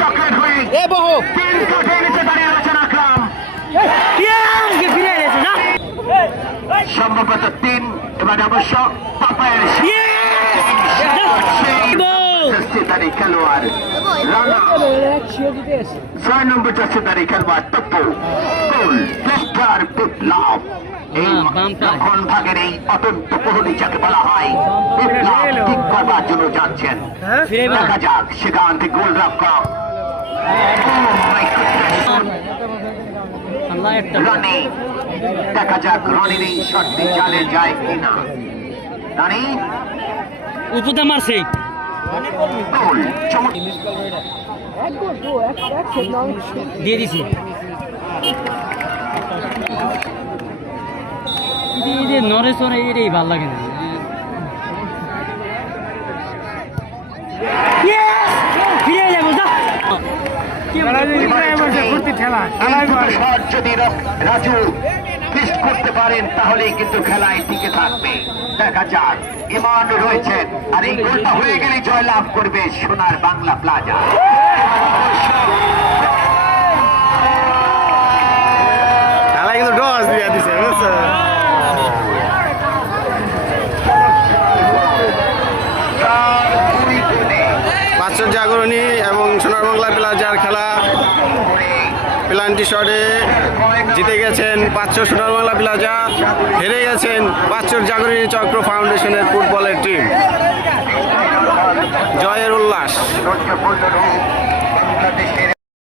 Chocolate হয়ে তিন কাঠে নিচে দাঁড়িয়ে রয়েছেন আকরাম। সম্ভবত তিন, এবার অবশ্য পাপায়ের জার্সিধারী খেলোয়াড় রানা, 6 নম্বর জার্সিধারী খেলোয়াড় টপ্পু, গোল লেস্টার বিপ্লব। এই লক্ষণ ভাগের এই অত্যন্ত প্রহরী যাকে বলা হয় বিপ্লব ঠিক করবার জন্য যাচ্ছেন। দেখা যাক সেখান থেকে গোল রক্ষক রনি, দেখা যাক রনির এই শটটি জালে যায় কিনা। রনি উপদা মারছে গোল দিয়ে দিছি। নরেশ এটাই ভাল লাগে না। ফিরে যাবো যদি রাজু ফিস্ট করতে পারেন তাহলেই কিন্তু খেলায় টিকে থাকবে। দেখা যাক ইমান রয়েছেন, আর এই গোলটা হয়ে গেলে জয়লাভ করবে সোনার বাংলা প্লাজা। খেলা কিন্তু ডস দিয়ে দিছে বুঝছো। পাঁচশো জাগরণী এবং সোনার বাংলা প্লাজার খেলা পেনাল্টি শটে জিতে গেছেন 500 সোনার বাংলা প্লাজা, হেরে গেছেন 500 জাগরণী চক্র ফাউন্ডেশনের ফুটবলের টিম। জয়ের উল্লাস।